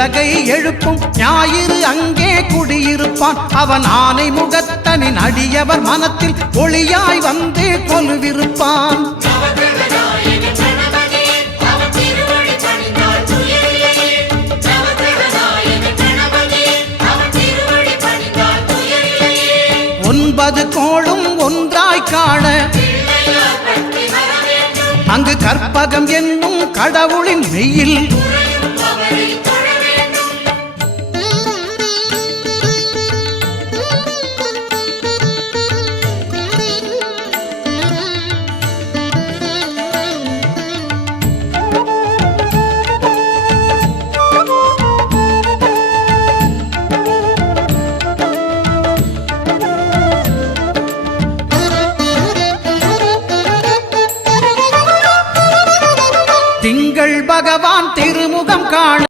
உலகை எழுப்பும் ஞாயிறு அங்கே குடியிருப்பான். அவன் ஆனை முகத்தனின் அடியவர் மனத்தில் ஒளியாய் வந்து கொலுவிருப்பான். ஒன்பது கோளும் ஒன்றாய் காண அங்கு கற்பகம் என்னும் கடவுளின் மெய்யில் திங்கள் பகவான் திருமுகம் காண